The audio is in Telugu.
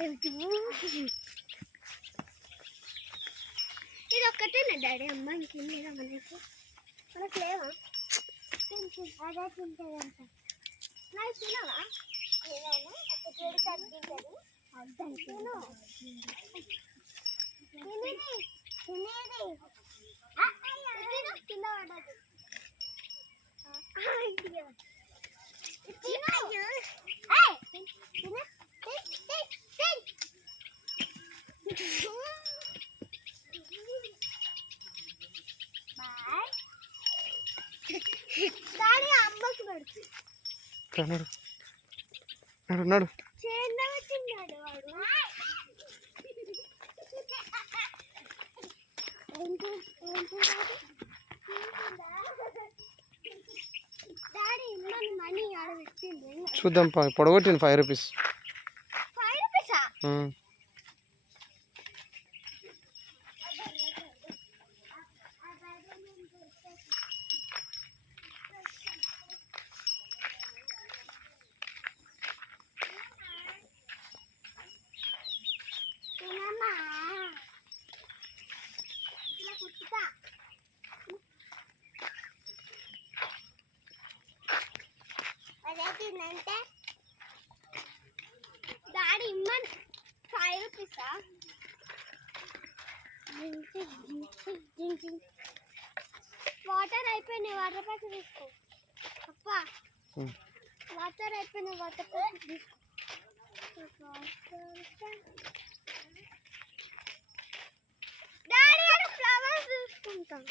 ఇది ఒక్కటేనా డాడీ అమ్మ ఇంకేం లేదా మనకి మనకు లేవా అదే తింటుందంట నాకు తినవా ఏదైనా ఒక పేరు తగ్గించదు తినేది తినేది కింద పడదు దాని అమ్మకి పడుతుంది నడు చేతిలో తిన్నాడు వాడు డాడీ ఇమ్మని మనీ ఆడ పెట్టింది చూద్దాం పొడగొట్టింది 5 రూపీస్ 5 రూపీసా అదేంటంటే డాడీ ఇమ్మన్ 5 రూపీసా వాటర్ అయిపోయినాయి వాటర్ ప్యాకెట్ తీసుకో అప్ప వాటర్ అయిపోయినాయి వాటర్ ప్యాకెట్ తీసుకో డాడీ ఫ్లవర్స్ తీసుకుంటాం